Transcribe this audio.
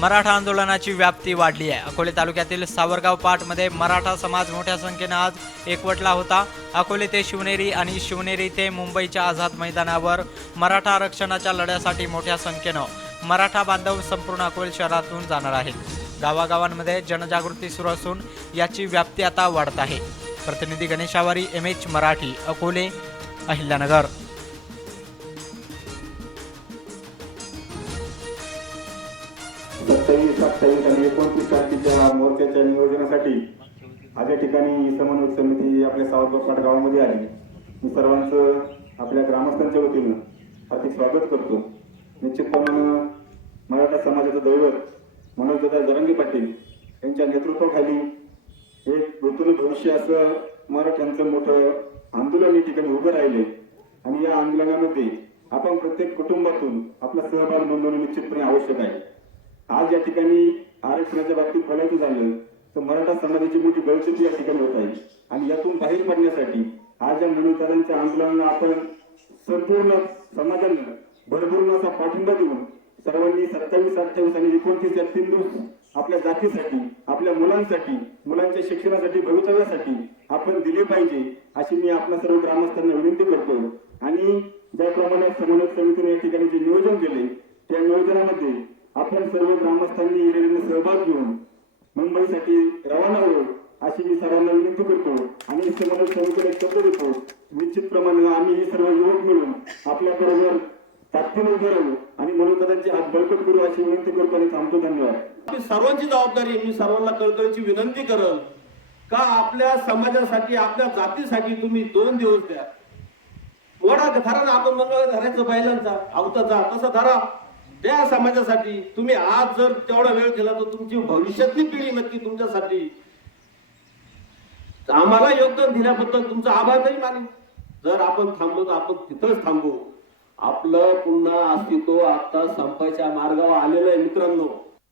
मराठा आंदोलनाची व्याप्ती वाढली आहे. अकोले तालुक्यातील सावरगाव पाटमध्ये मराठा समाज मोठ्या संख्येनं आज एकवटला होता. अकोले ते शिवनेरी आणि शिवनेरी ते मुंबईच्या आझाद मैदानावर मराठा आरक्षणाच्या लढ्यासाठी मोठ्या संख्येनं मराठा बांधव संपूर्ण अकोले शहरातून जाणार आहेत. गावागावांमध्ये जनजागृती सुरू असून याची व्याप्ती आता वाढत आहे. प्रतिनिधी गणेशावारी एम एच मराठी अकोले अहिल्यानगर. सत्तावीस अठ्ठावीस आणि एकोणतीस तारखेच्या मोर्चाच्या नियोजनासाठी आज या ठिकाणी समन्वय समिती आपल्या सावरगाव गावामध्ये आली. मी सर्वांचं आपल्या ग्रामस्थांच्या वतीनं हार्दिक स्वागत करतो. निश्चितपणानं मराठा समाजाचं दैवत मनोजदादा जरंगे पाटील यांच्या नेतृत्वाखाली एक ऋतुल भविष्य असं मराठ्यांचं मोठं आंदोलन या ठिकाणी उभं राहिले आणि या आंदोलनामध्ये आपण प्रत्येक कुटुंबातून आपला सहभाग नोंदवणं निश्चितपणे आवश्यक आहे. आज या ठिकाणी आरक्षणाच्या बाबतीत बोलायचं झालं. तर मराठा समाजाची मोठी गळचुकी या ठिकाणी होत आहे. आणि यातून बाहेर पडण्यासाठी आज या मनोजदारांच्या आंदोलनाला आपण संपूर्ण समाजानं भरभरून असा पाठिंबा देऊन सर्वांनी सत्तावीस अठ्ठावीस आणि एकोणतीस या तीन दिवस आपल्या जातीसाठी आपल्या मुलांसाठी मुलांच्या शिक्षणासाठी भवितव्यासाठी आपण दिले पाहिजे अशी मी आपल्या सर्व ग्रामस्थांना विनंती करतो आणि ज्याप्रमाणे समन्वय समितीने या ठिकाणी जे नियोजन केले त्या नियोजनामध्ये आपण सर्व ग्रामस्थांनी इरेने सहभाग घेऊन मुंबईसाठी रवाना होऊ अशी मी सर्वांना विनंती करतो. आणि समन्वय समितीला शब्द देतो. निश्चितप्रमाणे आम्ही ही सर्व युवक मिळून आपल्या बरोबर तात्पुर उभे राहू आणि मनोदारांचे हात बळकट करू अशी विनंती करतो आणि थांबतो. धन्यवाद. सर्वांची जबाबदारी मी सर्वांना कळकळीची विनंती करल. का आपल्या समाजासाठी आपल्या जातीसाठी तुम्ही दोन दिवस द्या. वडा धरा ना आपण मंगळ धरायचं बैलांचा अवताचा तसा धरा. त्या समाजासाठी तुम्ही आज जर तेवढा वेळ केला तर तुमची भविष्यातली पिढी नक्की तुमच्यासाठी आम्हाला योगदान दिल्याबद्दल तुमचा आभार तरी मानेन. जर आपण थांबलो तर आपण तिथंच थांबू. आपलं पुन्हा अस्तित्व आता संपायच्या मार्गावर आलेलं आहे मित्रांनो.